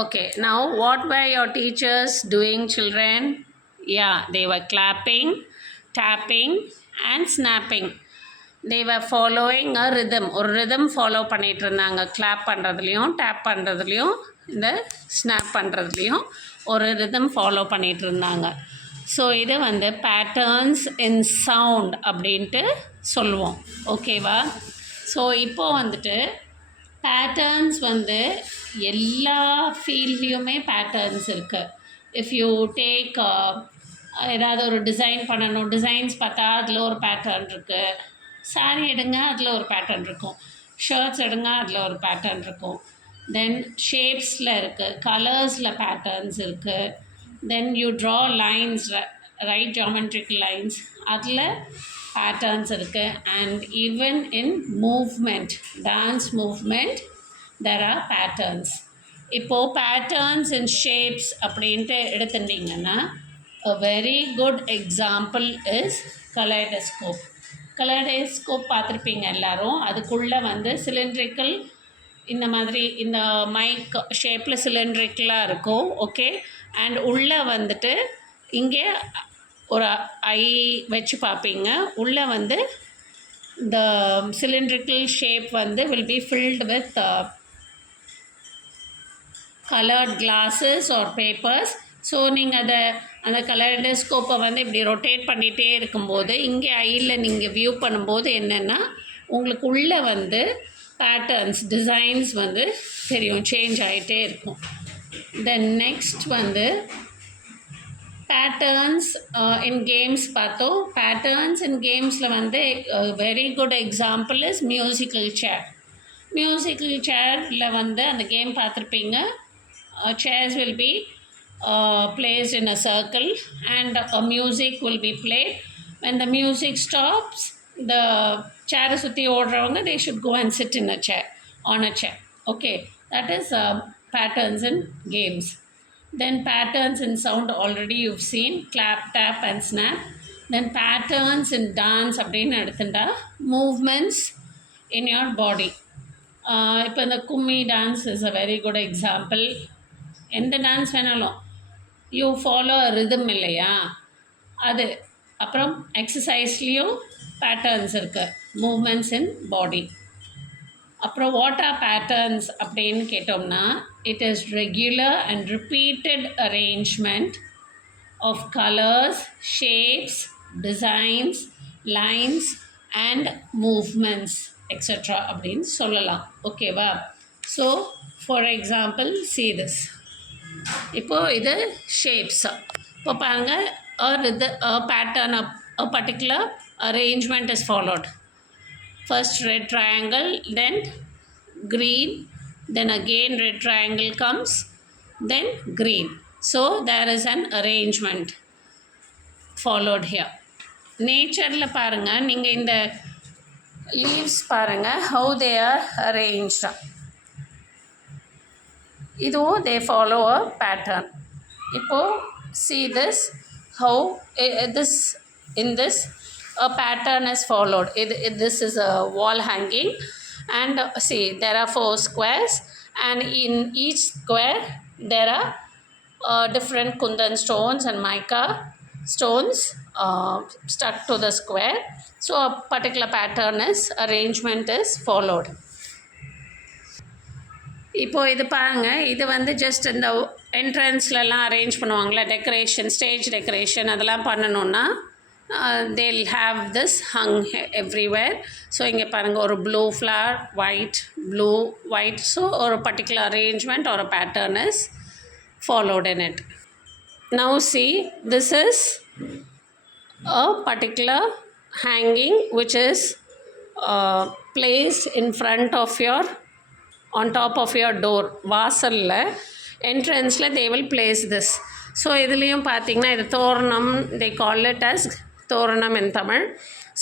Okay, now what were your teachers doing, children? Yeah, they were clapping, tapping, and snapping. They were following a rhythm. ஒரு rhythm follow பண்ணிட்டு இருந்தாங்க. clap பண்ணுறதுலையும் tap பண்ணுறதுலையும் இந்த snap பண்ணுறதுலையும் ஒரு rhythm follow பண்ணிட்டு இருந்தாங்க. ஸோ இது வந்து patterns in sound அப்படின்ட்டு சொல்லுவோம். ஓகேவா? ஸோ இப்போது வந்துட்டு பேட்டர்ன்ஸ் வந்து எல்லா ஃபீல்ட்லேயுமே பேட்டர்ன்ஸ் இருக்குது. இஃப் யூ டேக் ஏதாவது ஒரு டிசைன் பண்ணணும், டிசைன்ஸ் பார்த்தா அதில் ஒரு பேட்டர்ன் இருக்குது. சாரீ எடுங்க, அதில் ஒரு பேட்டர்ன் இருக்கும். ஷர்ட்ஸ் எடுங்க, அதில் ஒரு பேட்டர்ன் இருக்கும். தென் ஷேப்ஸில் இருக்குது, கலர்ஸில் பேட்டர்ன்ஸ் இருக்குது. Then you draw lines, right geometrical lines, அதில் patterns இருக்குது. And even in movement, dance movement, there are patterns. இப்போது patterns in shapes அப்படின்ட்டு எடுத்துட்டிங்கன்னா a very good example is kaleidoscope. kaleidoscope பார்த்துருப்பீங்க எல்லோரும். அதுக்குள்ளே வந்து சிலிண்ட்ரிக்கல் இந்த மாதிரி இந்த மைக் ஷேப்பில் சிலிண்ட்ரிக்கலாக இருக்கும். ஓகே, அண்ட் உள்ளே வந்துட்டு இங்கே ஒரு ஐ வச்சு பார்ப்பீங்க. உள்ளே வந்து இந்த சிலிண்ட்ரிக்கல் ஷேப் வந்து will be filled with coloured glasses or papers. So நீங்கள் அதை அந்த கலர்டோஸ்கோப்பை வந்து இப்படி ரொட்டேட் பண்ணிகிட்டே இருக்கும்போது இங்கே ஐயில் நீங்கள் வியூ பண்ணும்போது என்னென்னா உங்களுக்கு உள்ளே வந்து பேட்டர்ன்ஸ், டிசைன்ஸ் வந்து தெரியும், சேஞ்ச் ஆகிட்டே இருக்கும். தென் நெக்ஸ்ட் வந்து பேட்டர்ன்ஸ் இன் கேம்ஸ் பார்த்தோம். பேட்டர்ன்ஸ் இன் கேம்ஸில் வந்து very good example is musical chair. Musical சேரில் வந்து அந்த கேம் பார்த்துருப்பீங்க. Chairs will be placed in a circle and a music will be played. When the music stops, the chair சுற்றி ஓடுறவங்க they should go and sit in a chair, on a chair. Okay, that is patterns in games. Then patterns in sound already you've seen, clap, tap and snap. Then patterns in dance அப்படின்னு எடுத்துட்டா movements in your body. இப்போ இந்த Kummi dance is a very good example. எந்த dance வேணாலும் you follow rhythm இல்லையா, அது. அப்புறம் எக்ஸசைஸ்லேயும் பேட்டர்ன்ஸ் இருக்குது, மூமெண்ட்ஸ் இன் பாடி. அப்புறம் வாட் ஆர் பேட்டர்ன்ஸ் அப்படின்னு கேட்டோம்னா it is regular and repeated arrangement of colours, shapes, designs, lines and movements extra அப்படின்னு சொல்லலாம். ஓகேவா? So for example see this. இப்போது இது ஷேப்ஸ். இப்போ பாருங்கள், a pattern, a particular arrangement is followed. First red triangle, then green, then again red triangle comes, then green. So there is an arrangement followed here. நேச்சரில் பாருங்கள், நீங்கள் இந்த லீவ்ஸ் பாருங்கள், how they are arranged. இதுவும் they follow a pattern. இப்போது see this, how this in this a pattern is followed. This is a wall hanging and see there are 4 squares and in each square there are different kundan stones and mica stones stuck to the square. So a particular pattern is, arrangement is followed. இப்போது இது பாருங்கள், இது வந்து just இந்த என்ட்ரன்ஸ்லலாம் arrange பண்ணுவாங்களே, decoration, stage decoration அதெல்லாம் பண்ணணுன்னா they'll have this hung everywhere. So இங்கே பாருங்கள், ஒரு blue flower, white, blue, white. So ஒரு particular arrangement or a pattern is followed in it. Now see, this is a particular hanging which is placed in front of your, on top of your door. வாசலில் என்ட்ரன்ஸில் they will place this. So இதுலேயும் பார்த்திங்கன்னா இது தோரணம், they call it as thoranam in Tamil.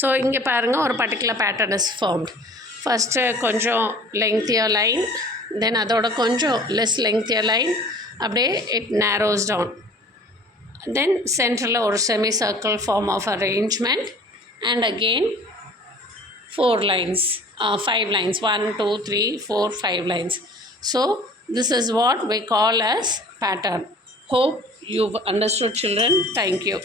So இங்கே பாருங்கள், ஒரு particular pattern is formed. First கொஞ்சம் லெங்க்தியர் லைன், தென் அதோட கொஞ்சம் லெஸ் லெங்க்தியர் லைன், அப்படியே இட் நேரோஸ் டவுன். தென் சென்டரில் ஒரு semi circle form of arrangement and again 4 lines, 5 lines, 1, 2, 3, 4, 5 lines. So This is what we call as pattern. Hope you've understood, children. Thank you.